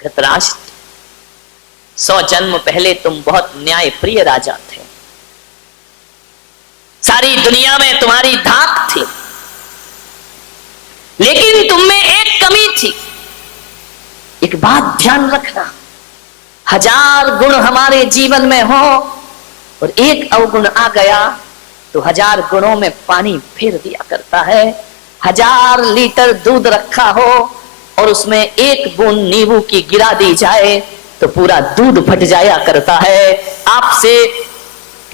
धृतराष्ट्र, 100 जन्म पहले तुम बहुत न्याय प्रिय राजा थे, सारी दुनिया में तुम्हारी धाक थी, लेकिन तुम में एक कमी थी। एक बात ध्यान रखना, 1000 गुण हमारे जीवन में हो और एक अवगुण आ गया तो 1000 गुणों में पानी फेर दिया करता है। 1000 लीटर दूध रखा हो और उसमें एक बूंद नींबू की गिरा दी जाए तो पूरा दूध फट जाया करता है। आपसे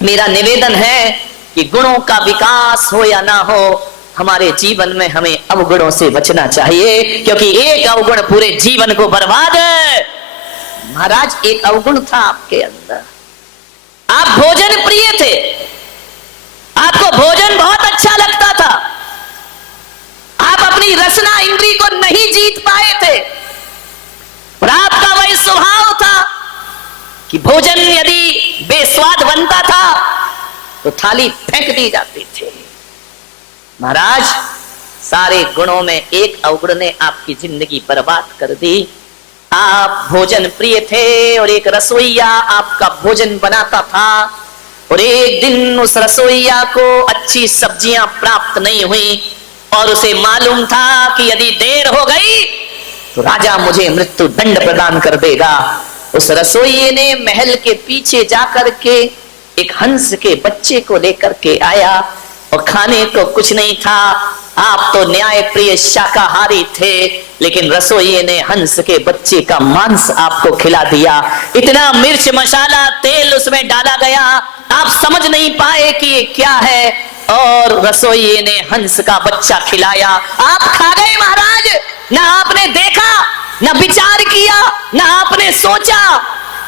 मेरा निवेदन है कि गुणों का विकास हो या ना हो, हमारे जीवन में हमें अवगुणों से बचना चाहिए, क्योंकि एक अवगुण पूरे जीवन को बर्बाद है। महाराज, एक अवगुण था आपके अंदर, आप भोजन प्रिय थे, आपको भोजन बहुत अच्छा लगता था, आप अपनी रसना इंद्री को नहीं जीत पाए थे और आपका वही स्वभाव था कि भोजन यदि बेस्वाद बनता था तो थाली फेंक दी जाती थी। महाराज, सारे गुणों में एक अवगुण ने आपकी जिंदगी बर्बाद कर दी। आप भोजन प्रिय थे और एक रसोइया आपका भोजन बनाता था और एक दिन उस रसोइया को अच्छी सब्जियां प्राप्त नहीं हुई और उसे मालूम था कि यदि देर हो गई तो राजा मुझे मृत्यु दंड प्रदान कर देगा। उस रसोइये ने महल के पीछे जाकर के एक हंस के बच्चे को लेकर के आया और खाने को कुछ नहीं था। आप तो न्याय प्रिय शाकाहारी थे, लेकिन रसोइये ने हंस के बच्चे का मांस आपको खिला दिया। इतना मिर्च मसाला तेल उसमें डाला गया, आप समझ नहीं पाए कि ये क्या है, और रसोइये ने हंस का बच्चा खिलाया, आप खा गए। महाराज, ना आपने देखा, ना विचार किया, ना आपने सोचा,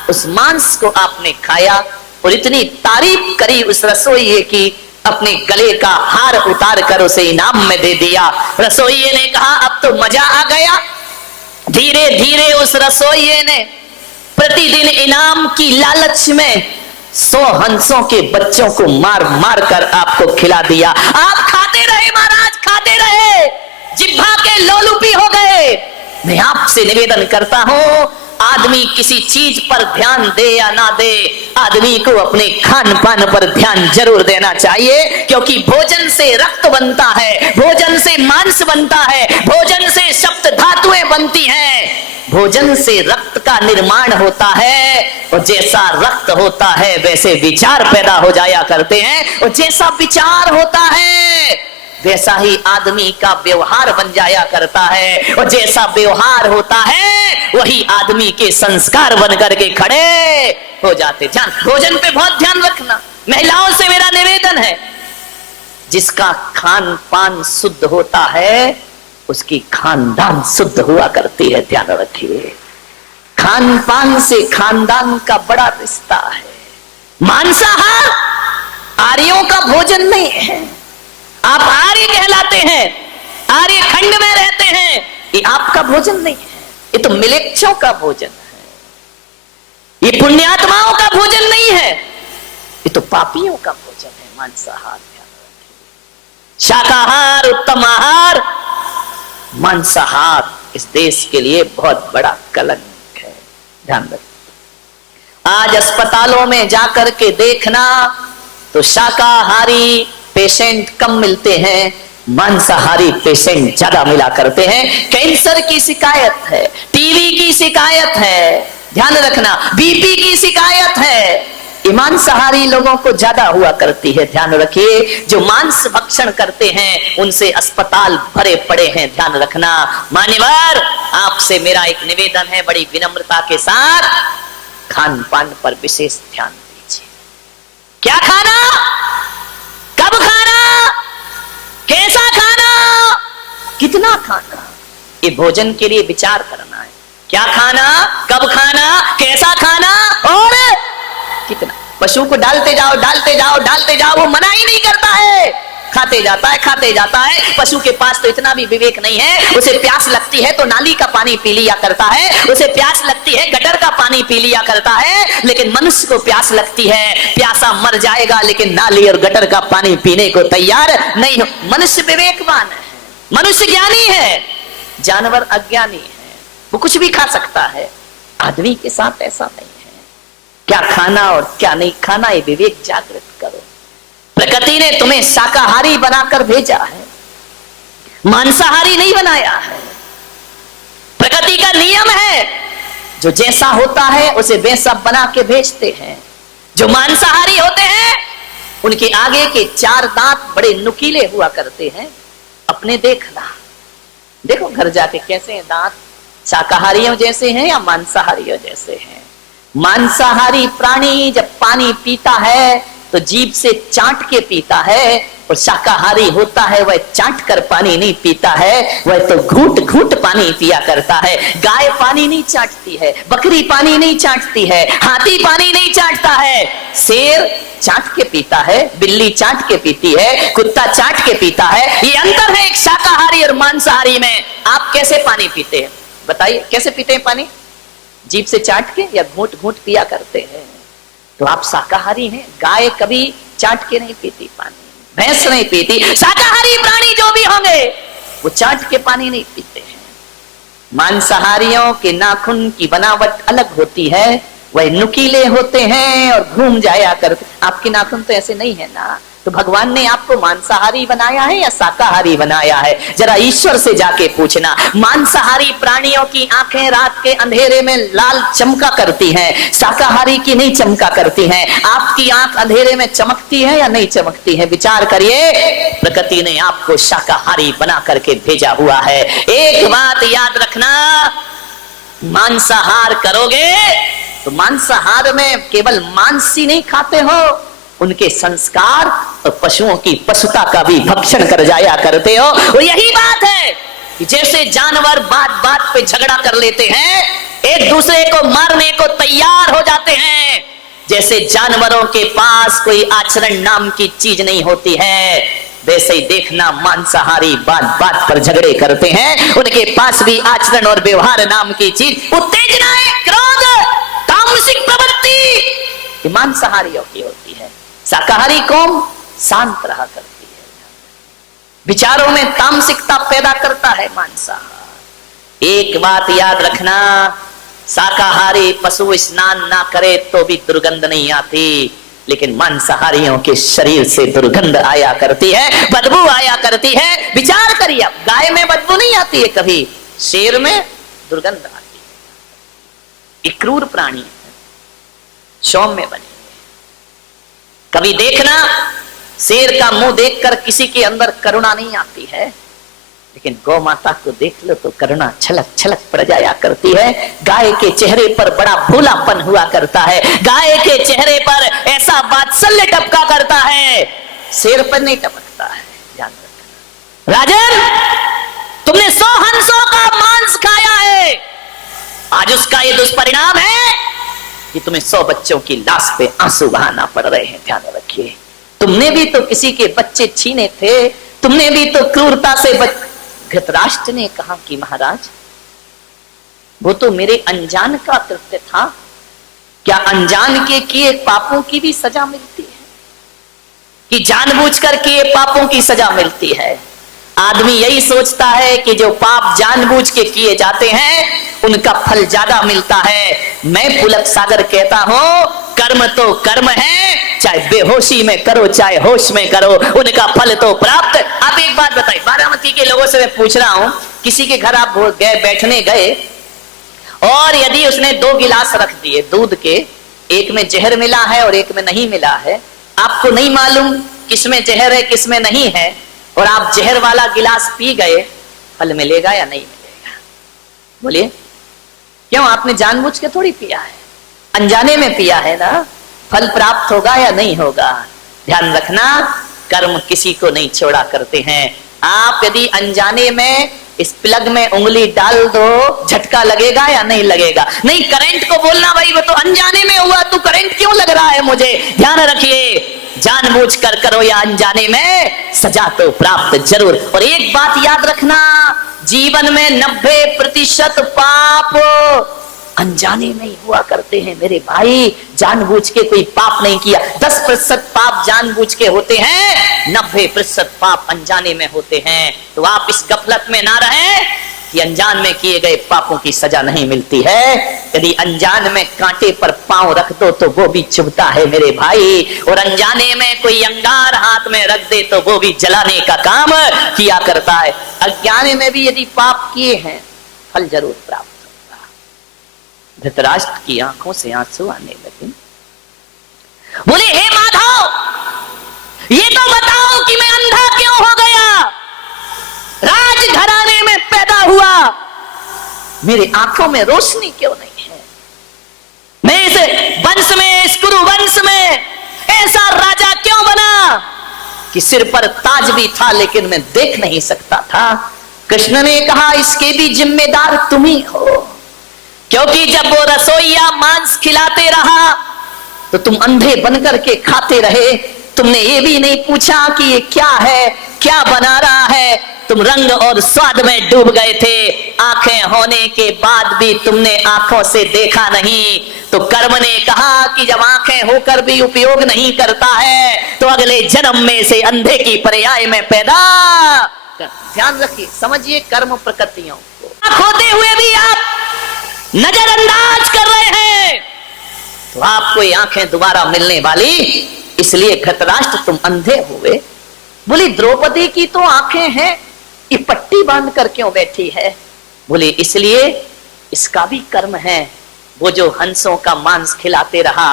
उस मांस को आपने खाया और इतनी तारीफ करी उस रसोइये की, अपने गले का हार उतार कर उसे इनाम में दे दिया। रसोइये ने कहा अब तो मजा आ गया। धीरे धीरे उस रसोइये ने प्रतिदिन इनाम की लालच में 100 हंसों के बच्चों को मार मार कर आपको खिला दिया। आप खाते रहे महाराज, खाते रहे, जिह्वा के लोलुपी हो गए। मैं आपसे निवेदन करता हूं, आदमी किसी चीज पर ध्यान दे या ना दे, आदमी को अपने खान पान पर ध्यान जरूर देना चाहिए, क्योंकि भोजन से रक्त बनता है, भोजन से मांस बनता है, भोजन से सप्त धातुएं बनती हैं, भोजन से रक्त का निर्माण होता है और जैसा रक्त होता है वैसे विचार पैदा हो जाया करते हैं और जैसा विचार होता है वैसा ही आदमी का व्यवहार बन जाया करता है और जैसा व्यवहार होता है वही आदमी के संस्कार बन करके खड़े हो जाते। ध्यान, भोजन पे बहुत ध्यान रखना। महिलाओं से मेरा निवेदन है, जिसका खान पान शुद्ध होता है उसकी खानदान शुद्ध हुआ करती है। ध्यान रखिए, खान पान से खानदान का बड़ा रिश्ता है। मांसाहार आर्यों का भोजन नहीं है। आप आर्य कहलाते हैं, आर्य खंड में रहते हैं, ये आपका भोजन नहीं है, ये तो मिलेच्छों का भोजन है, ये पुण्यात्माओं का भोजन नहीं है, ये तो पापियों का भोजन है। मांसाहार, शाकाहार उत्तम आहार, मांसाहार इस देश के लिए बहुत बड़ा कलंक है। ध्यान रखिए, आज अस्पतालों में जाकर के देखना तो शाकाहारी पेशेंट कम मिलते हैं, मांसाहारी पेशेंट ज्यादा मिला करते हैं। कैंसर की शिकायत है, टीबी की शिकायत है, ध्यान रखना, बीपी की शिकायत है, मांसाहारी लोगों को ज्यादा हुआ करती है। ध्यान रखिए, जो मांस भक्षण करते हैं उनसे अस्पताल भरे पड़े हैं। ध्यान रखना। मान्यवर, आपसे मेरा एक निवेदन है, बड़ी विनम्रता के साथ खान पान पर विशेष ध्यान दीजिए। क्या खाना, कब खाना, कैसा खाना, कितना खाना, ये भोजन के लिए विचार करना है। क्या खाना, कब खाना, कैसा खाना और कितना। पशु को डालते जाओ डालते जाओ डालते जाओ, वो मना ही नहीं करता है, खाते जाता है खाते जाता है। पशु के पास तो इतना भी विवेक नहीं है, उसे प्यास लगती है तो नाली का पानी पी लिया करता है, उसे प्यास लगती है गटर का पानी पी लिया करता है। लेकिन मनुष्य को प्यास लगती है, प्यासा मर जाएगा लेकिन नाली और गटर का पानी पीने को तैयार नहीं हो। मनुष्य विवेकवान है, मनुष्य ज्ञानी है, जानवर अज्ञानी है, वो कुछ भी खा सकता है। आदमी के साथ ऐसा नहीं है। क्या खाना और क्या नहीं खाना, ये विवेक जागृत करो। प्रकृति ने तुम्हें शाकाहारी बनाकर भेजा है, मांसाहारी नहीं बनाया है। प्रकृति का नियम है, जो जैसा होता है उसे वैसा बना के भेजते हैं। जो मांसाहारी होते हैं उनके आगे के 4 दांत बड़े नुकीले हुआ करते हैं। अपने देखना, देखो घर जाके कैसे हैं दांत, शाकाहारियों जैसे हैं या मांसाहारियों जैसे हैं। मांसाहारी प्राणी जब पानी पीता है तो जीभ से चाट के पीता है, और शाकाहारी होता है वह चाट कर पानी नहीं पीता है, वह तो घूट घूट पानी पिया करता है। गाय पानी नहीं चाटती है, बकरी पानी नहीं चाटती है, हाथी पानी नहीं चाटता है, शेर चाट के पीता है, बिल्ली चाट के पीती है, कुत्ता चाट के पीता है। ये अंतर है एक शाकाहारी और मांसाहारी में। आप कैसे पानी पीते हैं बताइए, कैसे पीते हैं पानी? जीभ से चाट के या घूट घूट पिया करते हैं? तो आप शाकाहारी हैं। गाय कभी चाट के नहीं पीती पानी, भैंस नहीं पीती। शाकाहारी प्राणी जो भी होंगे वो चाट के पानी नहीं पीते हैं। मांसाहारियों के नाखून की बनावट अलग होती है, वह नुकीले होते हैं और घूम जाया करते। आपके नाखून तो ऐसे नहीं है ना। तो भगवान ने आपको मांसाहारी बनाया है या शाकाहारी बनाया है? जरा ईश्वर से जाके पूछना। मांसाहारी प्राणियों की आंखें रात के अंधेरे में लाल चमका करती हैं, शाकाहारी की नहीं चमका करती हैं। आपकी आंख अंधेरे में चमकती है या नहीं चमकती है? विचार करिए। प्रकृति ने आपको शाकाहारी बना करके भेजा हुआ है। एक बात याद रखना, मांसाहार करोगे तो मांसाहार में केवल मांस ही नहीं खाते हो, उनके संस्कार और पशुओं की पशुता का भी भक्षण कर जाया करते हो। और यही बात है कि जैसे जानवर बात बात पे झगड़ा कर लेते हैं, एक दूसरे को मारने को तैयार हो जाते हैं, जैसे जानवरों के पास कोई आचरण नाम की चीज नहीं होती है, वैसे ही देखना मांसाहारी बात बात पर झगड़े करते हैं। उनके पास भी आचरण और व्यवहार नाम की चीज, उत्तेजनाएं, क्रोध, तामसिक प्रवृत्ति मांसाहारियों की होती है। शाकाहारी कौम शांत रहा करती है, विचारों में तामसिकता पैदा करता है मांसाहार। एक बात याद रखना, शाकाहारी पशु स्नान ना करे तो भी दुर्गंध नहीं आती, लेकिन मांसाहारियों के शरीर से दुर्गंध आया करती है, बदबू आया करती है। विचार करिए, गाय में बदबू नहीं आती है कभी, शेर में दुर्गंध आती है। एक क्रूर प्राणी है, सौम्य बने। कभी देखना, शेर का मुंह देखकर किसी के अंदर करुणा नहीं आती है, लेकिन गौ माता को देख लो तो करुणा छलक छलक पड़ जाया करती है। गाय के चेहरे पर बड़ा भोलापन हुआ करता है, गाय के चेहरे पर ऐसा वात्सल्य टपका करता है, शेर पर नहीं टपकता है। ध्यान रखना। राजन, तुमने 100 हंसों का मांस खाया है, आज उसका ये दुष्परिणाम है कि तुम्हें 100 बच्चों की लाश पे आंसू बहाना पड़ रहे हैं। ध्यान रखिए, तुमने भी तो किसी के बच्चे छीने थे, तुमने भी तो क्रूरता से धृतराष्ट्र ने कहा कि महाराज वो तो मेरे अनजान का कृत्य था, क्या अनजान के किए पापों की भी सजा मिलती है कि जानबूझकर किए पापों की सजा मिलती है? आदमी यही सोचता है कि जो पाप जानबूझ के किए जाते हैं उनका फल ज्यादा मिलता है। मैं पुलक सागर कहता हूं, कर्म तो कर्म है, चाहे बेहोशी में करो चाहे होश में करो, उनका फल तो प्राप्त। आप एक बात बताइए, बारामती के लोगों से मैं पूछ रहा हूं, किसी के घर आप गए, बैठने गए, और यदि उसने 2 गिलास रख दिए दूध के, एक में जहर मिला है और एक में नहीं मिला है, आपको नहीं मालूम किसमें जहर है किसमें नहीं है, और आप जहर वाला गिलास पी गए, फल मिलेगा या नहीं मिलेगा? बोलिए, क्यों? आपने जानबूझ के थोड़ी पिया है, अनजाने में पिया है ना, फल प्राप्त होगा या नहीं होगा? ध्यान रखना, कर्म किसी को नहीं छोड़ा करते हैं। आप यदि अनजाने में इस प्लग में उंगली डाल दो, झटका लगेगा या नहीं लगेगा? नहीं, करंट को बोलना भाई वो तो अनजाने में हुआ, तू करंट क्यों लग रहा है मुझे? ध्यान रखिए, जानबूझ कर करो या अनजाने में, सजा तो प्राप्त जरूर। और एक बात याद रखना, जीवन में 90% पाप अनजाने में ही हुआ करते हैं मेरे भाई। जानबूझ के कोई पाप नहीं किया, 10% पाप जानबूझ के होते हैं, 90% पाप अनजाने में होते हैं। तो आप इस गफलत में ना रहें कि अनजान में किए गए पापों की सजा नहीं मिलती है। यदि अनजान में कांटे पर पांव रख दो तो वो भी चुभता है मेरे भाई, और अनजाने में कोई अंगार हाथ में रख दे तो वो भी जलाने का काम किया करता है। अज्ञाने में भी यदि पाप किए हैं फल जरूर प्राप्त होगा। धृतराष्ट्र की आंखों से आंसू आने लगे। बोले हे माधव, ये तो बताओ कि मैं अंधा क्यों हो गया? राजघराने में पैदा हुआ, मेरे आंखों में रोशनी क्यों नहीं है? मैं इस वंश में, इस कुरु वंश में ऐसा राजा क्यों बना कि सिर पर ताज भी था लेकिन मैं देख नहीं सकता था? कृष्ण ने कहा इसके भी जिम्मेदार तुम ही हो, क्योंकि जब वो रसोइया मांस खिलाते रहा तो तुम अंधे बनकर के खाते रहे। तुमने ये भी नहीं पूछा कि ये क्या है, क्या बना रहा है। तुम रंग और स्वाद में डूब गए थे। आंखें होने के बाद भी तुमने आंखों से देखा नहीं। तो कर्म ने कहा कि जब आंखें होकर भी उपयोग नहीं करता है तो अगले जन्म में से अंधे की पर्याय में पैदा। ध्यान रखिए, समझिए कर्म प्रकृतियों को। आंख होते हुए भी आप नजरअंदाज कर रहे हैं तो आपको ये आंखें दोबारा मिलने वाली, इसलिए धृतराष्ट्र तुम अंधे हुए। बोली द्रौपदी की तो आंखें हैं, ये पट्टी बांध कर क्यों बैठी है? बोले इसलिए इसका भी कर्म है। वो जो हंसों का मांस खिलाते रहा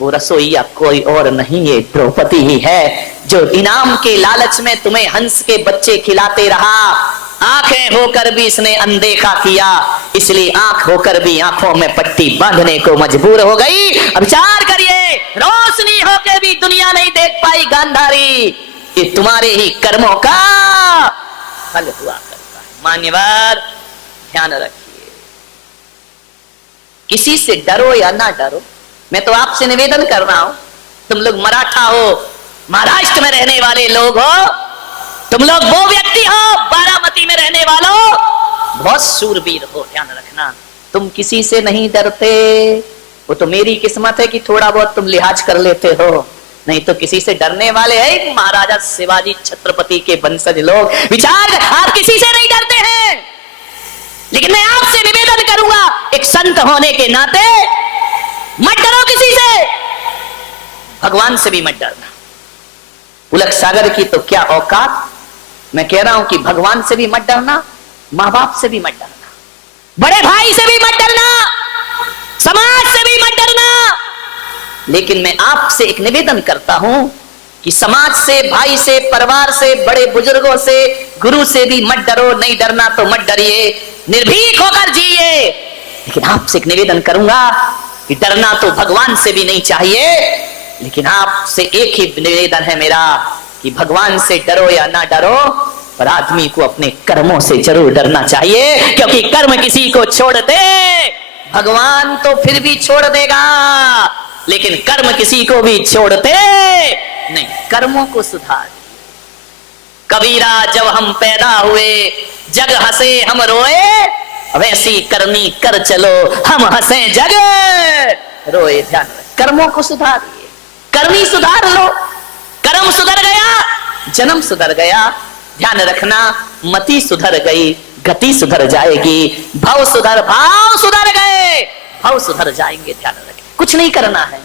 वो रसोईया कोई और नहीं, ये द्रौपदी ही है, जो इनाम के लालच में तुम्हें हंस के बच्चे खिलाते रहा। आंखें होकर भी इसने अनदेखा किया, इसलिए आंख होकर भी आंखों में पट्टी बांधने को मजबूर हो गई। अब विचार करिए, रोशनी होकर भी दुनिया नहीं देख पाई गांधारी, ये तुम्हारे ही कर्मों का फल हुआ करता है। मान्यवर ध्यान रखिए, किसी से डरो या ना डरो, मैं तो आपसे निवेदन कर रहा हूं, तुम लोग मराठा हो, महाराष्ट्र में रहने वाले लोग हो, तुम लोग वो व्यक्ति हो बारामती में रहने वालों, बहुत शूरवीर हो। ध्यान रखना, तुम किसी से नहीं डरते। वो तो मेरी किस्मत है कि थोड़ा बहुत तुम लिहाज कर लेते हो, नहीं तो किसी से डरने वाले हैं महाराजा शिवाजी छत्रपति के वंशज लोग। विचार, आप किसी से नहीं डरते हैं, लेकिन मैं आपसे निवेदन करूंगा एक संत होने के नाते मत डरो किसी से, भगवान से भी मत डरना। पुलक सागर की तो क्या औकात, मैं कह रहा हूं कि भगवान से भी मत डरना, मां बाप से भी मत डरना, बड़े भाई से भी मत डरना, समाज से भी मत डरना। लेकिन मैं आपसे एक निवेदन करता हूं कि समाज से, भाई से, परिवार से, बड़े बुजुर्गों से, गुरु से भी मत डरो। नहीं डरना तो मत डरिए, निर्भीक होकर जिए। लेकिन आपसे एक निवेदन करूंगा कि डरना तो भगवान से भी नहीं चाहिए, लेकिन आपसे एक ही निवेदन है मेरा कि भगवान से डरो या ना डरो, पर आदमी को अपने कर्मों से जरूर डरना चाहिए, क्योंकि कर्म किसी को छोड़ते भगवान तो फिर भी छोड़ देगा, लेकिन कर्म किसी को भी छोड़ते नहीं। कर्मों को सुधार। कबीरा जब हम पैदा हुए जग हंसे हम रोए, वैसी करनी कर चलो हम हंसे जग रोए। ध्यान, कर्मों को सुधारिए, करनी सुधार लो, कर्म सुधर गया जन्म सुधर गया। ध्यान रखना, मति सुधर गई गति सुधर जाएगी, भाव सुधर गए भाव सुधर जाएंगे। ध्यान रखें, कुछ नहीं करना है,